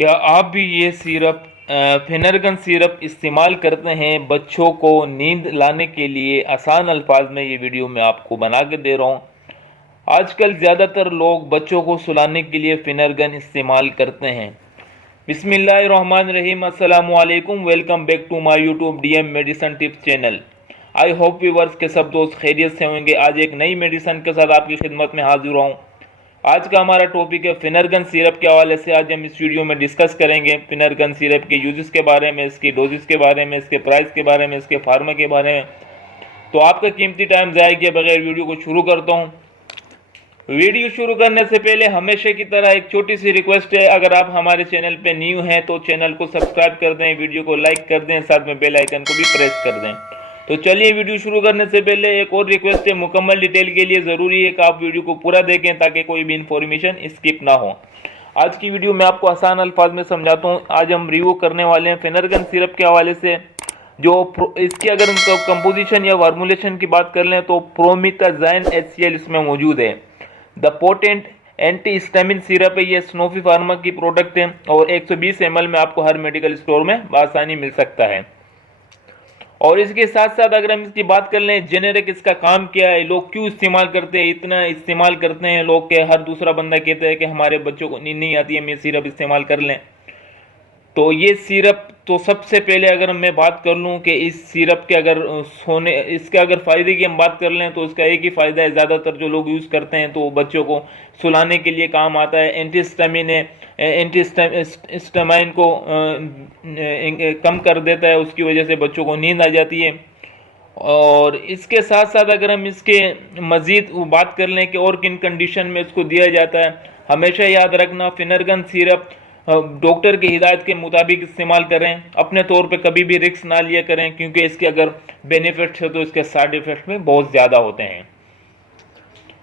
क्या आप भी ये सिरप फेनरगन सिरप इस्तेमाल करते हैं बच्चों को नींद लाने के लिए? आसान अल्फाज में ये वीडियो मैं आपको बना के दे रहा हूँ। आजकल ज़्यादातर लोग बच्चों को सुलाने के लिए फेनरगन इस्तेमाल करते हैं। बिस्मिल्लाहिर्रहमानिर्रहीम, अस्सलामु अलैकुम। Welcome back to my YouTube DM medicine tips channel. I hope viewers के सब दोस्त खैरियत से होंगे। आज एक नई मेडिसिन के साथ आपकी खिदमत में हाजिर हूँ। आज का हमारा टॉपिक है फेनरगन सिरप के हवाले से। आज हम इस वीडियो में डिस्कस करेंगे फेनरगन सिरप के यूजेस के बारे में, इसकी डोजेस के बारे में, इसके प्राइस के बारे में, इसके फार्मा के बारे में। तो आपका कीमती टाइम ज़ाया किए बगैर वीडियो को शुरू करता हूँ। वीडियो शुरू करने से पहले हमेशा की तरह एक छोटी सी रिक्वेस्ट है, अगर आप हमारे चैनल पे न्यू हैं तो चैनल को सब्सक्राइब कर दें, वीडियो को लाइक कर दें, साथ में बेल आइकन को भी प्रेस कर दें। तो चलिए, वीडियो शुरू करने से पहले एक और रिक्वेस्ट है, मुकम्मल डिटेल के लिए ज़रूरी है कि आप वीडियो को पूरा देखें ताकि कोई भी इंफॉर्मेशन स्किप ना हो। आज की वीडियो में आपको आसान अल्फाज में समझाता हूँ। आज हम रिव्यू करने वाले हैं फेनरगन सिरप के हवाले से। जो इसकी अगर कंपोजिशन या फार्मूलेशन की बात कर लें तो प्रोमिथाज़ाइन HCl इसमें मौजूद है। The potent anti histamine syrup है, ये स्नोफी फार्मा की प्रोडक्ट है और 120 ml में आपको हर मेडिकल स्टोर में आसानी मिल सकता है। और इसके साथ साथ अगर हम इसकी बात कर लें जेनेरिक, इसका काम क्या है, लोग क्यों इस्तेमाल करते हैं, इतना इस्तेमाल करते हैं लोग के हर दूसरा बंदा कहता है कि हमारे बच्चों को नींद नहीं आती है, हम ये सिरप इस्तेमाल कर लें। तो ये सिरप, तो सबसे पहले अगर मैं बात कर लूँ कि इस सिरप के अगर इसके अगर फ़ायदे की हम बात कर लें तो इसका एक ही फ़ायदा है, ज़्यादातर जो लोग यूज़ करते हैं तो बच्चों को सुलाने के लिए काम आता है। एंटीहिस्टामिन है, एंटीहिस्टामाइन को कम कर देता है, उसकी वजह से बच्चों को नींद आ जाती है। और इसके साथ साथ अगर हम इसके मज़ीद बात कर लें कि और किन कंडीशन में इसको दिया जाता है, हमेशा याद रखना फेनरगन सिरप डॉक्टर की हिदायत के मुताबिक इस्तेमाल करें। अपने तौर पे कभी भी रिस्क ना लिया करें, क्योंकि इसके अगर बेनिफिट्स है तो इसके साइड इफ़ेक्ट में बहुत ज़्यादा होते हैं।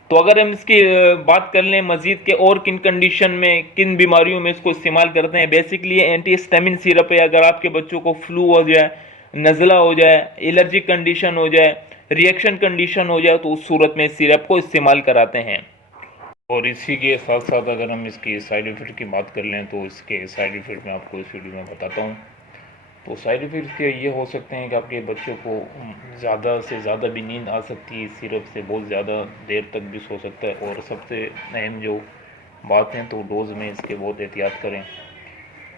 तो अगर हम इसकी बात कर लें मज़ीद के और किन कंडीशन में, किन बीमारियों में इसको इस्तेमाल करते हैं, बेसिकली एंटी हिस्टामिन सिरप है। अगर आपके बच्चों को फ्लू हो जाए, नज़ला हो जाए, एलर्जिक कंडीशन हो जाए, रिएक्शन कंडीशन हो जाए, तो उस सूरत में इस सिरप को इस्तेमाल कराते हैं। और इसी के साथ साथ अगर हम इसकी साइड इफ़ेक्ट की बात कर लें तो इसके साइड इफ़ेक्ट मैं आपको इस वीडियो में बताता हूँ। तो साइड इफ़ेक्ट के ये हो सकते हैं कि आपके बच्चों को ज़्यादा से ज़्यादा भी नींद आ सकती है, सिरप से बहुत ज़्यादा देर तक भी सो सकता है। और सबसे अहम जो बात है तो डोज़ में इसके बहुत एहतियात करें,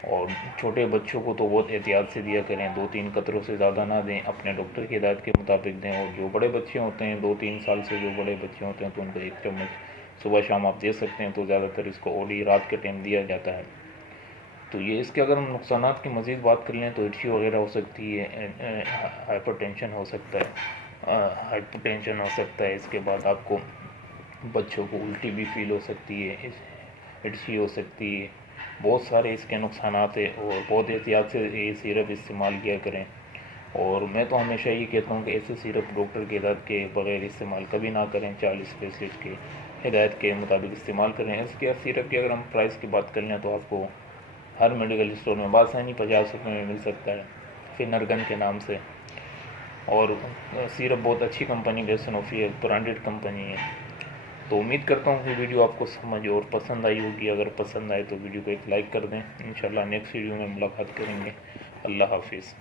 और छोटे बच्चों को तो बहुत एहतियात से दिया करें, 2-3 कतरों से ज़्यादा ना दें, अपने डॉक्टर की हिदायत के मुताबिक दें। और जो बड़े बच्चे होते हैं, 2-3 साल से जो बड़े बच्चे होते हैं, तो उनको 1 चम्मच सुबह शाम आप दे सकते हैं। तो ज़्यादातर इसको ओडी रात के टाइम दिया जाता है। तो ये इसके अगर हम नुकसानात की मज़ीद बात कर लें तो इल्टी वगैरह हो सकती है, हाइपरटेंशन हो सकता है, हाइपरटेंशन हो सकता है। इसके बाद आपको बच्चों को उल्टी भी फील हो सकती है, इल्टी हो सकती है। बहुत सारे इसके नुकसानात है और बहुत एहतियात से ये सिरप इस्तेमाल किया करें। और मैं तो हमेशा ये कहता हूँ कि ऐसे सिरप डॉक्टर की हिदायत के बगैर इस्तेमाल कभी ना करें, 40 स्पेशलिस्ट की हिदायत के मुताबिक इस्तेमाल करें। इसके सिरप की अगर हम प्राइस की बात कर लें तो आपको हर मेडिकल स्टोर में बासानी 50 रुपये में मिल सकता है फेनरगन के नाम से। और सिरप बहुत अच्छी कंपनी का स्नोफी है, ब्रांडेड कंपनी है। तो उम्मीद करता हूँ कि वीडियो आपको समझ और पसंद आई होगी। अगर पसंद आए तो वीडियो को एक लाइक कर दें। इंशाल्लाह नेक्स्ट वीडियो में मुलाकात करेंगे। अल्लाह हाफिज़।